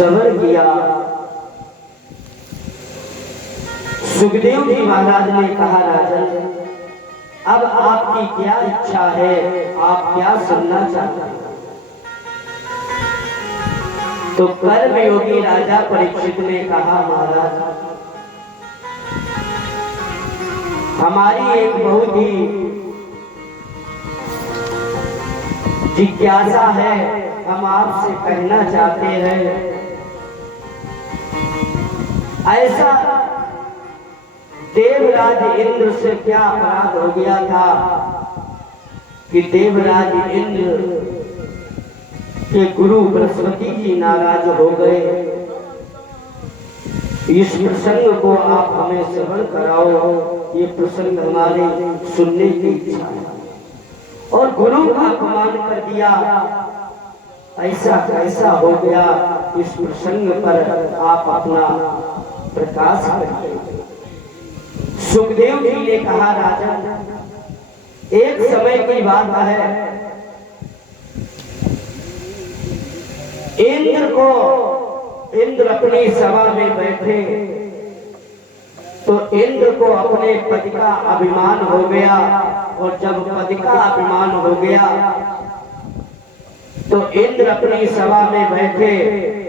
सबर किया। सुखदेव जी महाराज ने कहा, राजन अब आपकी क्या इच्छा है, आप क्या सुनना चाहते हैं? तो कर्मयोगी राजा परीक्षित ने कहा, महाराज हमारी एक बहुत ही जिज्ञासा है, हम आपसे कहना चाहते हैं। ऐसा देवराज इंद्र से क्या अपराध हो गया था कि देवराज इंद्र के गुरु बृहस्पति जी नाराज हो गए? इस प्रसंग को आप हमें श्रवण कराओ, ये प्रसंग हमारे सुनने की इच्छा है। और गुरु का अपमान कर दिया, ऐसा कैसा हो गया? इस प्रसंग पर आप अपना प्रकाश करिए। सुखदेव जी ने कहा, राजा एक समय की बात है, इंद्र अपनी सभा में बैठे तो इंद्र को अपने पति का अभिमान हो गया। और जब पति का अभिमान हो गया तो इंद्र अपनी सभा में बैठे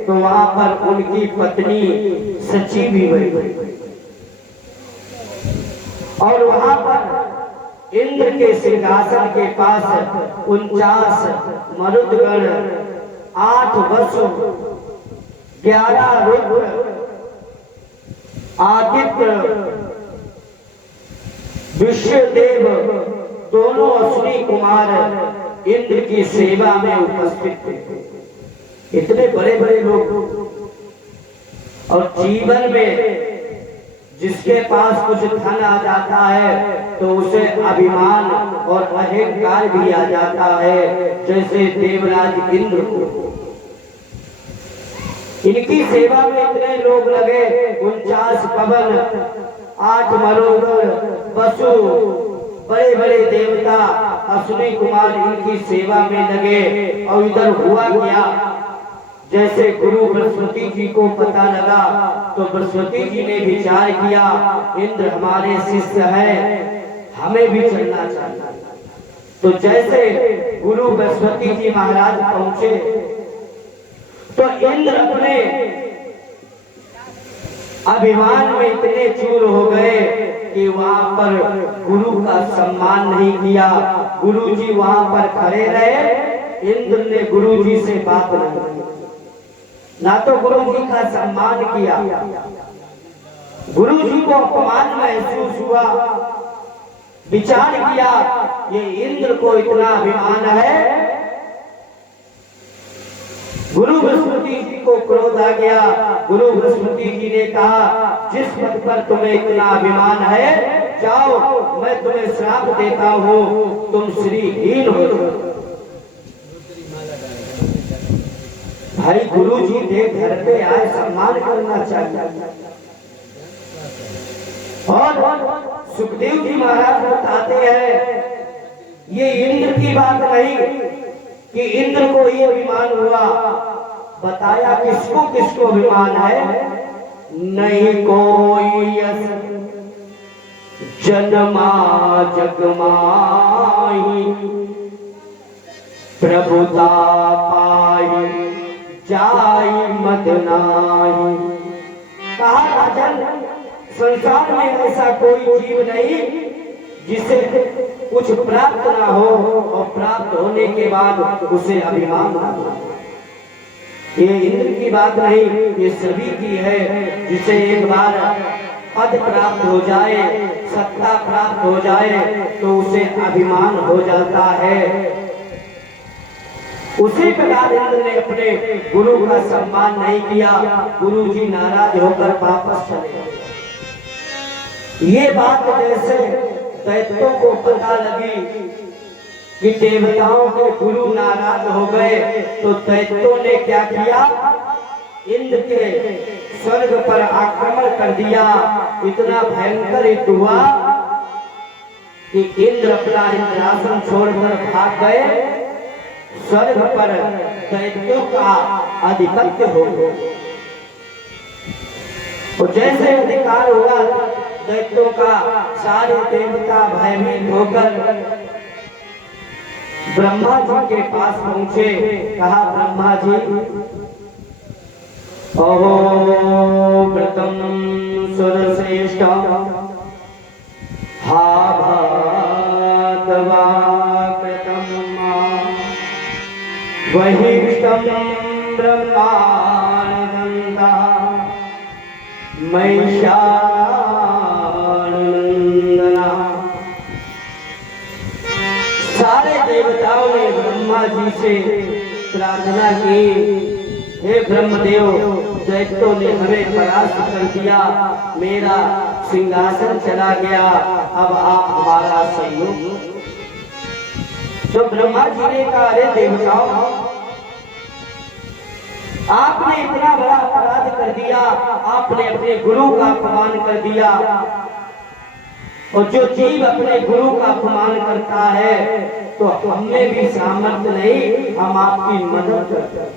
तो वहां पर उनकी पत्नी सची भी बैठी। और वहां पर इंद्र के सिंहासन के पास 49 मरुदगण, 8 वसु, 11 रुद्र, आदित्य, विश्वदेव, दोनों अश्विनी कुमार इंद्र की सेवा में उपस्थित थे। इतने बड़े बड़े लोग। और जीवन में जिसके पास कुछ धन आ जाता है तो उसे अभिमान और अहंकार भी आ जाता है, जैसे देवराज इंद्र को। इनकी सेवा में इतने लोग लगे, 49 पवन, 8 मरुदगण, वसु, बड़े बड़े देवता, अश्विनी कुमार इनकी सेवा में लगे। और इधर हुआ क्या, जैसे गुरु बृहस्पति जी को पता लगा तो बृहस्पति जी ने विचार किया, इंद्र हमारे शिष्य हैं, हमें भी चलना चाहिए। तो जैसे गुरु बृहस्पति जी महाराज पहुंचे तो इंद्र अपने अभिमान में इतने चूर हो गए कि वहां पर गुरु का सम्मान नहीं किया। गुरु जी वहां पर खड़े रहे, इंद्र ने गुरु जी से बात नहीं की, ना तो गुरु जी का सम्मान किया। गुरु जी को अपमान महसूस हुआ, विचार किया ये इंद्र को इतना अभिमान है। गुरु बृहस्पति जी को क्रोध आ गया। गुरु बृहस्पति जी ने कहा, जिस पद पर तुम्हें इतना अभिमान है, जाओ मैं तुम्हें श्राप देता हूँ, तुम श्रीहीन हो। भाई गुरु जी देख घर पे आए, सम्मान करना चाहिए। और सुखदेव जी महाराज बताते हैं, ये इंद्र की बात नहीं कि इंद्र को ये अभिमान हुआ, बताया किसको किसको अभिमान है। नहीं कोई यस जन्मा जगमाही, प्रभुता पाई जाई मद नाही। कहा, राजन संसार में ऐसा कोई जीव नहीं जिसे कुछ प्राप्त ना हो और प्राप्त होने के बाद उसे अभिमान ना हो। ये इंद्र की बात नहीं, ये सभी की है। जिसे एक बार पद प्राप्त हो जाए, सत्ता प्राप्त हो जाए तो उसे अभिमान हो जाता है। उसी प्रकार इंद्र ने अपने गुरु का सम्मान नहीं किया। गुरु जी नाराज होकर वापस चले गए। ये बात जैसे दैत्यों को पता लगी कि देवताओं के गुरु नाराज हो गए तो दैत्यों ने क्या किया, इंद्र के स्वर्ग पर आक्रमण कर दिया। इतना भयंकर युद्ध हुआ कि इंद्र अपना इंद्रासन छोड़कर भाग गए। स्वर्ग पर दैत्यों का आधिपत्य हो गया। और जैसे अधिकार हुआ दैत्यों का, सारे देवता भयभीत होकर ब्रह्मा जी के पास पहुंचे। कहा, ब्रह्मा जी, अहो व्रतम सुरश्रेष्ठ हा भातवा कृतं वहिष्ठं ब्रह्मानंदा महिषानंदना। सारे देवताओं ने ब्रह्मा जी से प्रार्थना की, हे ब्रह्मदेव, दैत्यों ने हमें परास्त कर दिया, मेरा सिंहासन चला गया, अब आप हमारा सहयोग। तो ब्रह्मा जी ने कहा, अरे देवताओं, आपने इतना बड़ा अपराध कर दिया, आपने अपने गुरु का अपमान कर दिया, और जो जीव अपने गुरु का अपमान करता है तो हमें भी सामर्थ्य नहीं, हम आपकी मदद करते हैं।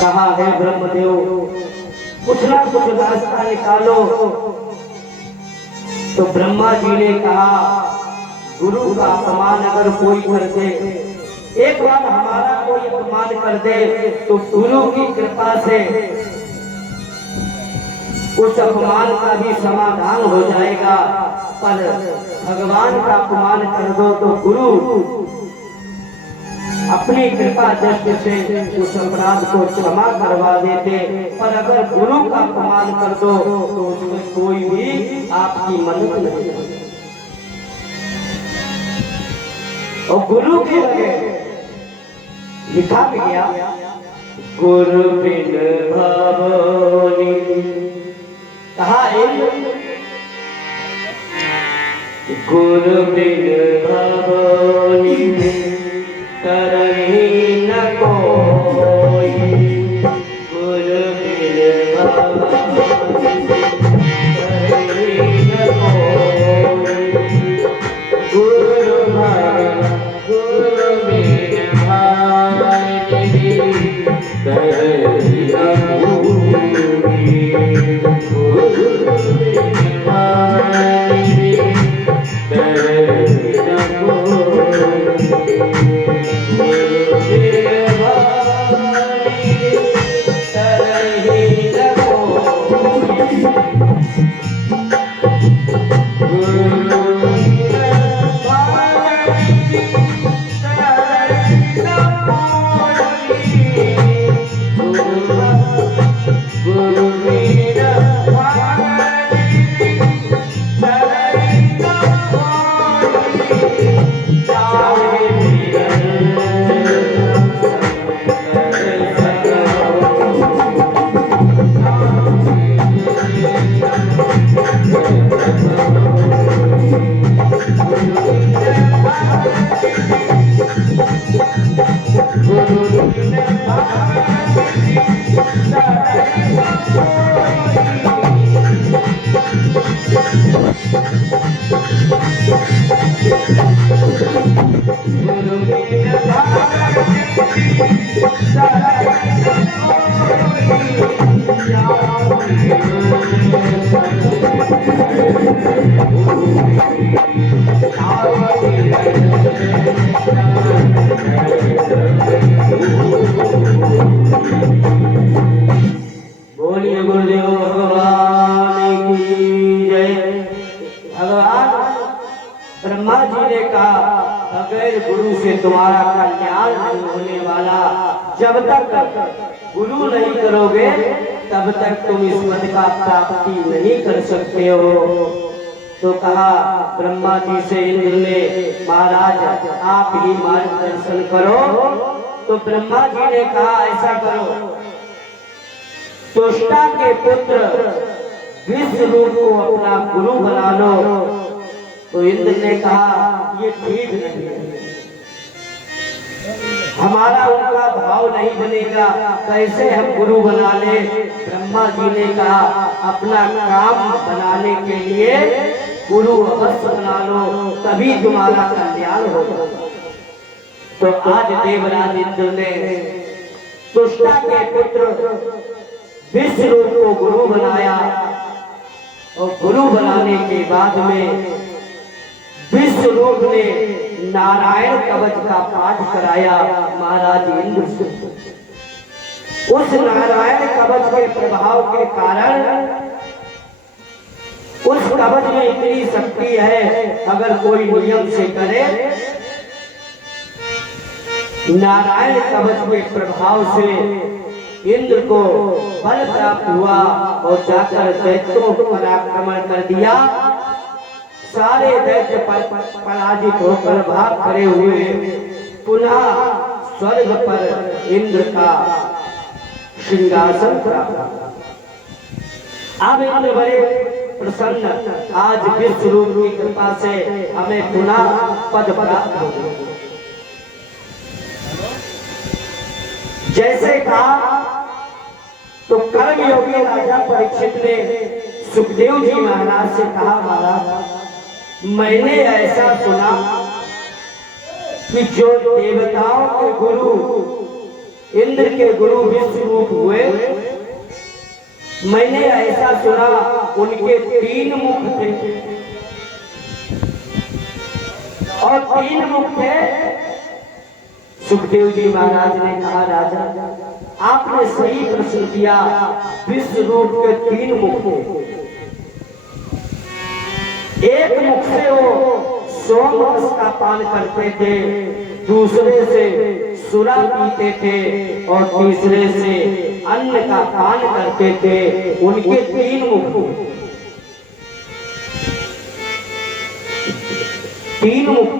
कहा, है ब्रह्मदेव, कुछ ना कुछ रास्ता निकालो। तो ब्रह्मा जी ने कहा, गुरु का अपमान अगर कोई कर दे, एक बार हमारा कोई अपमान कर दे, तो गुरु की कृपा से उस अपमान का भी समाधान हो जाएगा, पर भगवान का अपमान कर दो तो गुरु अपनी कृपा दृष्टि से उस अपराध को क्षमा करवा देते, पर अगर गुरु का अपमान कर दो तो उसमें कोई भी आपकी मदद नहीं करेगा। और गुरु के लिए लिखा भी गया, गुरु बिन भवनी। कहा, गुरु बिन भवनी करही न कोई, गुरु बिन भवनी करही न कोई, गुरु बिन भवनी करही न कोई, गुरु बिन भवनी करही न बोलिए गुरुदेव भगवान की जय। भगवान ब्रह्मा जी ने कहा, बगैर गुरु से तुम्हारा कल्याण नहीं होने वाला, जब तक गुरु नहीं करोगे तब तक तुम इस पद का प्राप्ति नहीं कर सकते हो। तो कहा ब्रह्मा जी से इंद्र ने, महाराज आप ही मार्गदर्शन करो। तो ब्रह्मा जी ने कहा, ऐसा करो, त्वष्टा के पुत्र विश्वरूप को अपना गुरु बना लो। तो इंद्र ने कहा, ये ठीक नहीं है, हमारा उनका भाव नहीं बनेगा, कैसे हम गुरु बना ले। ब्रह्मा जी ने कहा, अपना काम बनाने के लिए गुरु अवश्य बना लो, तभी तुम्हारा कल्याण होगा। तो आज देवराज इंद्र ने त्वष्टा के पुत्र विश्व रूप को गुरु बनाया और गुरु बनाने के बाद में विश्व रूप ने नारायण कवच का पाठ कराया महाराज इंद्र से। उस नारायण कवच के प्रभाव के कारण उस कवच में इतनी शक्ति है, अगर कोई नियम से करे, नारायण कवच के प्रभाव से इंद्र को बल प्राप्त हुआ और जाकर दैत्यों पर आक्रमण कर दिया। सारे दैत्य पराजित होकर भाग खड़े हुए, पुनः स्वर्ग पर इंद्र का सिंहासन प्राप्त। अब इंद्र बड़े प्रसन्न, आज विश्व रूप की कृपा से हमें पुनः पद प्राप्त हो गया। जैसे कहा तो कर्मयोगी राजा परीक्षित ने सुखदेव जी महाराज से कहा, महाराज मैंने ऐसा सुना कि जो देवताओं के गुरु इंद्र के गुरु विश्व रूप हुए, मैंने ऐसा सुना उनके 3 मुख थे और 3 मुख थे। सुखदेव जी महाराज ने कहा, राजा आपने सही प्रश्न किया, विश्व रूप के 3 मुख थे। एक मुख से वो सोम रस का पान करते थे, दूसरे से सुरा पीते थे और तीसरे से अन्न का पान करते थे। उनके 3 मुख, 3 मुख।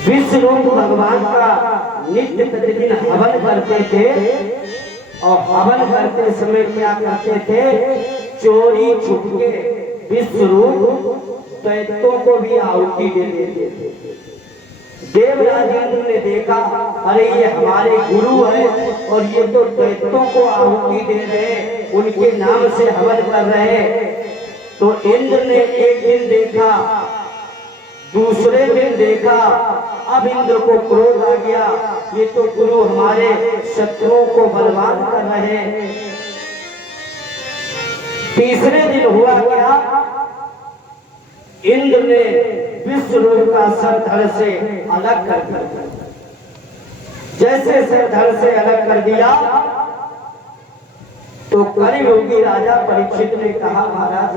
विश्व रूप भगवान का नित्य प्रतिदिन हवन करते थे और हवन करते समय क्या करते थे, चोरी छुपके विश्व रूप दैत्यों को भी आहुति दे देते थे। देवराज इंद्र ने देखा, अरे ये हमारे गुरु है और ये तो दैत्यों को आहुति दे रहे, उनके नाम से हवन कर रहे। तो इंद्र ने एक दिन देखा, दूसरे दिन देखा, अब इंद्र को क्रोध आ गया, ये तो गुरु हमारे शत्रुओं को बर्बाद कर रहे हैं। तीसरे दिन हुआ क्या, इंद्र ने विश्व रूप का सर धड़ से अलग कर दिया। जैसे सर धड़ से अलग कर दिया तो कर्मयोगी राजा परीक्षित ने कहा, महाराज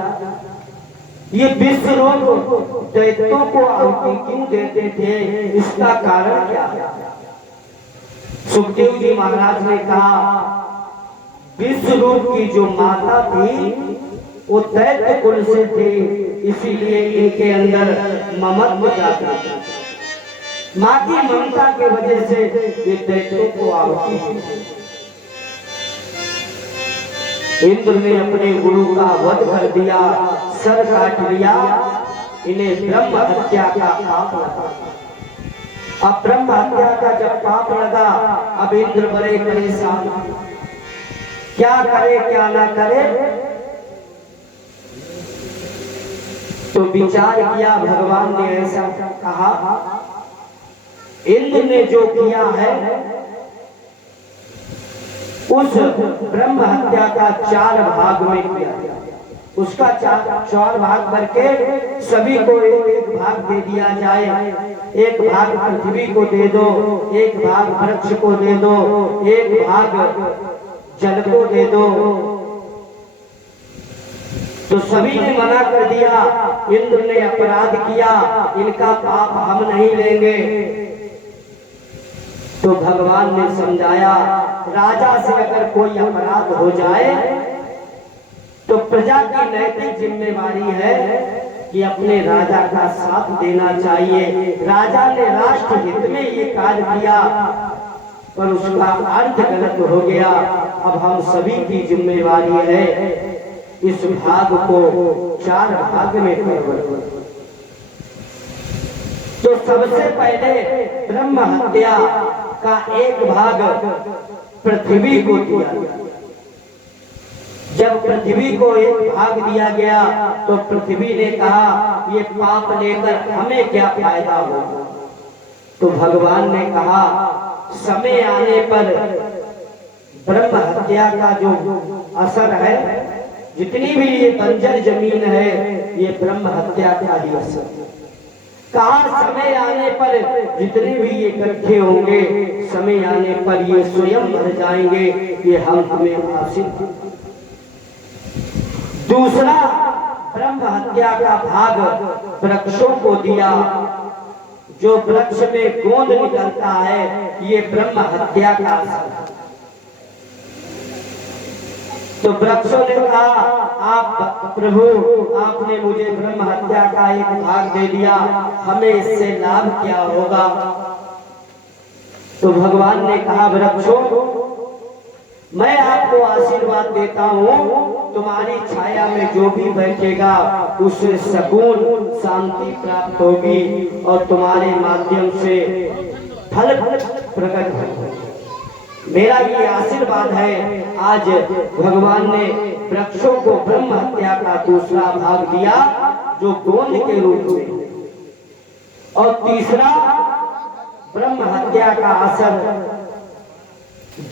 ये विश्व रूप दैत्यों को आहुति क्यों देते थे, इसका कारण क्या है? सुखदेव जी महाराज ने कहा, विश्व रूप की जो माता थी वो दैत्य कुल से थी, इसीलिए इनके अंदर ममत्व जाता था। माँ की ममता के वजह से ये दैत्यों को आहुति दी। इंद्र ने अपने गुरु का वध कर दिया, सर काट लिया, इन्हें ब्रह्म हत्या का पाप लगा। अब ब्रह्म हत्या का जब पाप लगा, अब इंद्र बड़े परेशान, क्या करे क्या ना करे। तो विचार किया, भगवान ने ऐसा कहा, इंद्र ने जो किया है उस ब्रह्म हत्या का 4 भाग में किया, उसका 4 भाग करके सभी को एक भाग दे दिया जाए। एक भाग पृथ्वी को दे दो, एक भाग वृक्ष को दे दो, एक भाग जल को दे दो। तो सभी ने मना कर दिया, इंद्र ने अपराध किया, इनका पाप हम नहीं लेंगे। तो भगवान ने समझाया, राजा से अगर कोई अपराध हो जाए तो प्रजा की नैतिक जिम्मेवारी है कि अपने राजा का साथ देना चाहिए। राजा ने राष्ट्र हित में ये कार्य किया पर उसका अर्थ गलत हो गया। अब हम सभी की जिम्मेवारी है इस भाग को 4 भाग में परिवर्तित। तो सबसे पहले ब्रह्म हत्या का एक भाग पृथ्वी को दिया। जब पृथ्वी को एक भाग दिया गया तो पृथ्वी ने कहा, ये पाप लेकर हमें क्या फायदा होगा। तो भगवान ने कहा, समय आने पर ब्रह्म हत्या का जो असर है, जितनी भी ये बंजर जमीन है, ये ब्रह्म हत्या का ही असर है। कहा समय आने पर जितने भी ये इकट्ठे होंगे, समय आने पर ये स्वयं मर जाएंगे, ये हम हमें आसित। दूसरा ब्रह्म हत्या का भाग वृक्षों को दिया। जो वृक्ष में गोंद निकलता है, ये ब्रह्म हत्या का असर। तो वृक्षों ने कहा, आप प्रभु, आपने मुझे ब्रह्म हत्या का एक भाग दे दिया, हमें इससे लाभ क्या होगा? तो भगवान ने कहा, वृक्षों, मैं आपको आशीर्वाद देता हूँ, तुम्हारी छाया में जो भी बैठेगा उसे सुकून शांति प्राप्त होगी और तुम्हारे माध्यम से फल प्रकट होगा। मेरा ये आशीर्वाद है। आज भगवान ने वृक्षों को ब्रह्म हत्या का दूसरा भाग दिया, जो गोंद के रूप में। और तीसरा ब्रह्म हत्या का असर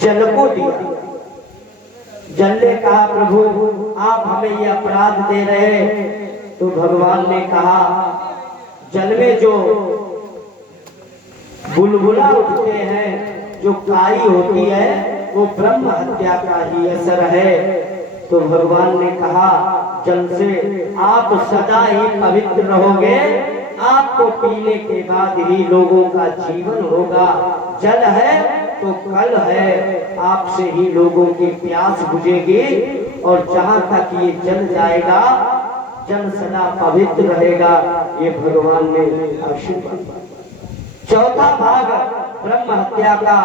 जल को दिया। जल ने कहा, प्रभु आप हमें यह अपराध दे रहे हैं। तो भगवान ने कहा, जल में जो बुलबुला उठते हैं, जो काई होती है, वो ब्रह्म हत्या का ही असर है। तो भगवान ने कहा, जल से आप सदा ही पवित्र रहोगे, आपको पीने के बाद ही लोगों का जीवन होगा। जल है तो कल है, आपसे ही लोगों की प्यास बुझेगी और जहां तक ये जल जाएगा, जल सदा पवित्र रहेगा। ये भगवान ने आशीर्वाद। चौथा भाग ब्रह्म हत्या का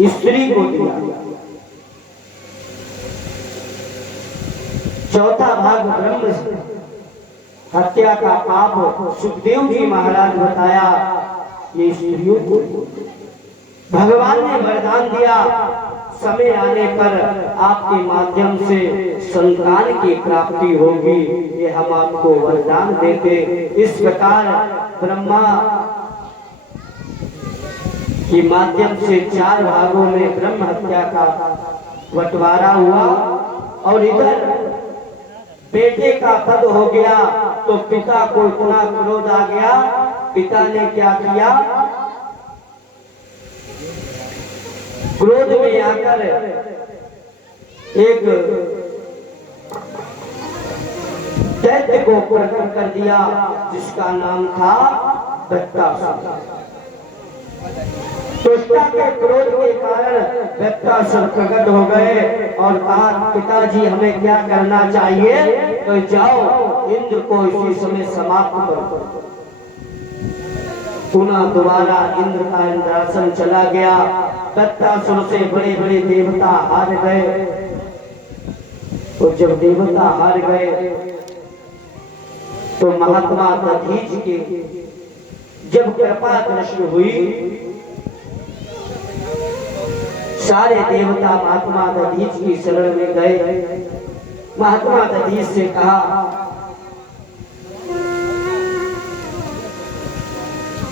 स्त्री को दिया। चौथा भाग ब्रह्म हत्या का पाप सुखदेव जी महाराज बताया, ये स्त्रियों को। भगवान ने वरदान दिया, समय आने पर आपके माध्यम से संतान की प्राप्ति होगी, ये हम आपको वरदान देते। इस प्रकार ब्रह्मा के माध्यम से 4 भागों में ब्रह्म हत्या का बंटवारा हुआ। और इधर बेटे का पद हो गया, तो पिता को इतना क्रोध आ गया, पिता ने क्या किया, क्रोध में आकर एक दैत्य को प्रकट कर दिया, जिसका नाम था वृत्रासुर। दुष्टा के क्रोध के कारण वृत्रासुर प्रकट हो गए और कहा, पिताजी हमें क्या करना चाहिए? तो जाओ इंद्र को इसी समय समाप्त करो। पुनः दोबारा इंद्र का इंद्रासन चला गया। वृत्रासुर से बड़े बड़े देवता हार गए। और जब देवता हार गए तो महात्मा दधीच के जब कृपा दृष्टि हुई, सारे देवता महात्मा दधीच की शरण में गए। महात्मा दधीच से कहा,